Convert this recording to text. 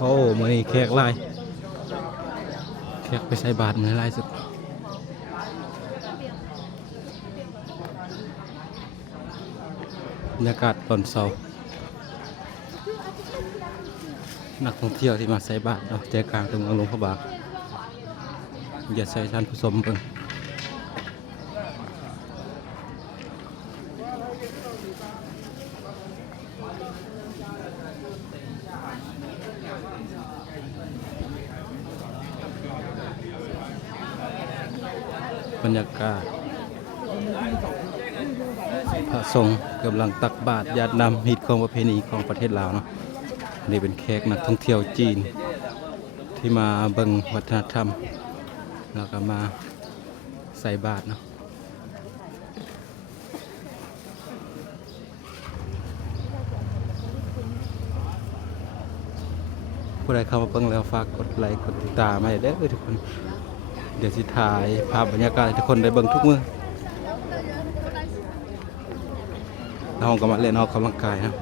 โอ้มื้อนี้แขกหลายแขกไปใส่บาตรมื้อหลายสุดบรรยากาศตอนเช้านักท่องเที่ยวที่มาใส่บาตรเนาะใจกลางตรงเมืองหลวงพระบางอย่าใส่ท่านผู้ชมเบิ่งบรรยากาศพระสงฆ์กำลังตักบาตรญาตินำฮิตของประเพณีของประเทศลาวเนาะนี่เป็นแขกนักท่องเที่ยวจีนที่มาเบิ่งวัฒนธรรมแล้วก็มาใส่บาตรเนาะผู้ใดเข้ามาเบิ่งแล้วฝากกดไลค์กดติดตามให้เด้อทุกคนเดี๋ยวสิถ่ายภาพบรรยากาศให้ทุกคนได้เบิ่งทุกมื้อเราก็มาเล่นออกกำลังกายนะ